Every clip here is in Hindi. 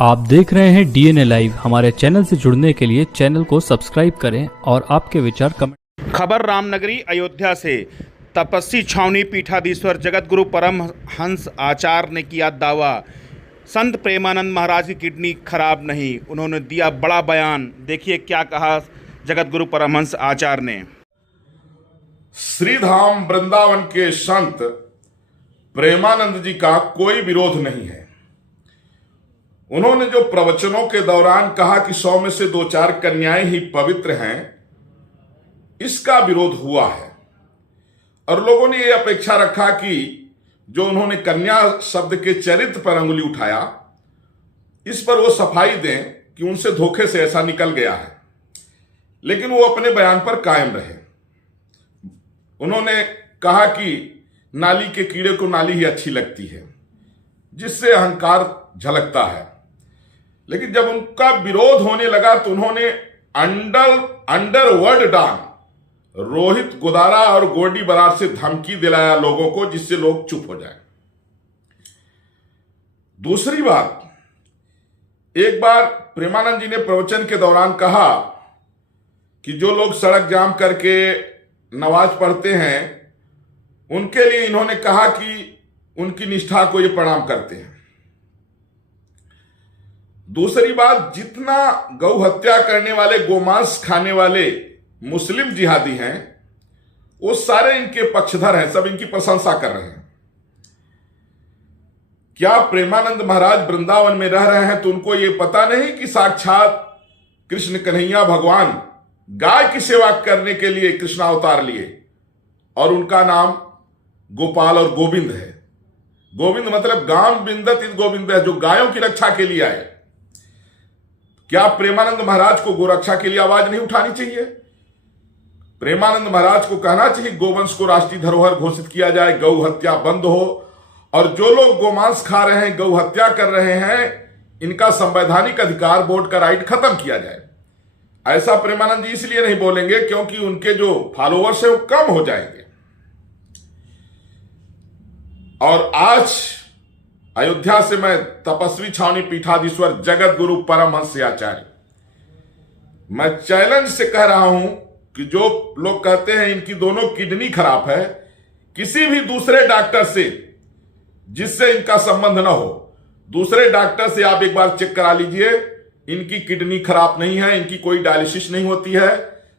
आप देख रहे हैं डीएनए लाइव। हमारे चैनल से जुड़ने के लिए चैनल को सब्सक्राइब करें और आपके विचार कमेंट। खबर रामनगरी अयोध्या से। तपस्वी छावनी पीठाधीश्वर जगत गुरु परमहंस आचार्य ने किया दावा, संत प्रेमानंद महाराज की किडनी खराब नहीं। उन्होंने दिया बड़ा बयान। देखिए क्या कहा जगत गुरु परमहंस आचार्य ने। श्रीधाम वृंदावन के संत प्रेमानंद जी का कोई विरोध नहीं है। उन्होंने जो प्रवचनों के दौरान कहा कि 100 में से 2-4 कन्याएं ही पवित्र हैं, इसका विरोध हुआ है और लोगों ने यह अपेक्षा रखा कि जो उन्होंने कन्या शब्द के चरित्र पर अंगुली उठाया, इस पर वो सफाई दें कि उनसे धोखे से ऐसा निकल गया है, लेकिन वो अपने बयान पर कायम रहे। उन्होंने कहा कि नाली के कीड़े को नाली ही अच्छी लगती है, जिससे अहंकार झलकता है। लेकिन जब उनका विरोध होने लगा तो उन्होंने अंडरवर्ल्ड डॉन रोहित गोदारा और गोडी बरार से धमकी दिलाया लोगों को, जिससे लोग चुप हो जाएं। दूसरी बात, एक बार प्रेमानंद जी ने प्रवचन के दौरान कहा कि जो लोग सड़क जाम करके नमाज पढ़ते हैं, उनके लिए इन्होंने कहा कि उनकी निष्ठा को ये प्रणाम करते हैं। दूसरी बात, जितना गौ हत्या करने वाले, गोमांस खाने वाले मुस्लिम जिहादी हैं, वो सारे इनके पक्षधर हैं, सब इनकी प्रशंसा कर रहे हैं। क्या प्रेमानंद महाराज वृंदावन में रह रहे हैं तो उनको ये पता नहीं कि साक्षात कृष्ण कन्हैया भगवान गाय की सेवा करने के लिए कृष्ण अवतार लिए और उनका नाम गोपाल और गोविंद है। गोविंद मतलब गाम बिंदत इत गोविंद है, जो गायों की रक्षा के लिए आए। क्या प्रेमानंद महाराज को गोरक्षा के लिए आवाज नहीं उठानी चाहिए? प्रेमानंद महाराज को कहना चाहिए गोवंश को राष्ट्रीय धरोहर घोषित किया जाए, गौ हत्या बंद हो, और जो लोग गोमांस खा रहे हैं, गौ हत्या कर रहे हैं, इनका संवैधानिक अधिकार, वोट का राइट खत्म किया जाए। ऐसा प्रेमानंद जी इसलिए नहीं बोलेंगे क्योंकि उनके जो फॉलोअर्स हैं वो कम हो जाएंगे। और आज अयोध्या से मैं तपस्वी छावनी पीठाधीश्वर जगत गुरु परमहंस आचार्य, मैं चैलेंज से कह रहा हूं कि जो लोग कहते हैं इनकी दोनों किडनी खराब है, किसी भी दूसरे डॉक्टर से जिससे इनका संबंध ना हो, दूसरे डॉक्टर से आप एक बार चेक करा लीजिए। इनकी किडनी खराब नहीं है, इनकी कोई डायलिसिस नहीं होती है,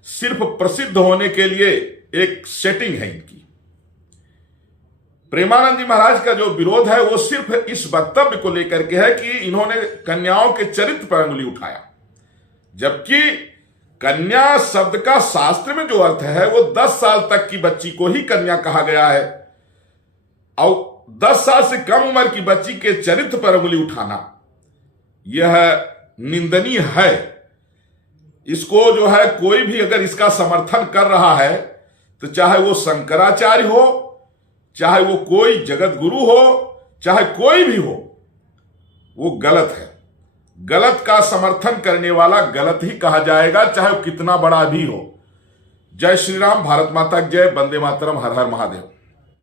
सिर्फ प्रसिद्ध होने के लिए एक सेटिंग है इनकी। प्रेमानंद जी महाराज का जो विरोध है वो सिर्फ इस वक्तव्य को लेकर के है कि इन्होंने कन्याओं के चरित्र पर अंगुली उठाया, जबकि कन्या शब्द का शास्त्र में जो अर्थ है वो 10 साल तक की बच्ची को ही कन्या कहा गया है। और 10 साल से कम उम्र की बच्ची के चरित्र पर अंगुली उठाना यह निंदनीय है। इसको जो है कोई भी अगर इसका समर्थन कर रहा है तो चाहे वो शंकराचार्य हो, चाहे वो कोई जगत गुरु हो, चाहे कोई भी हो, वो गलत है। गलत का समर्थन करने वाला गलत ही कहा जाएगा, चाहे वो कितना बड़ा भी हो। जय श्री राम, भारत माता की जय, वंदे मातरम, हर हर महादेव।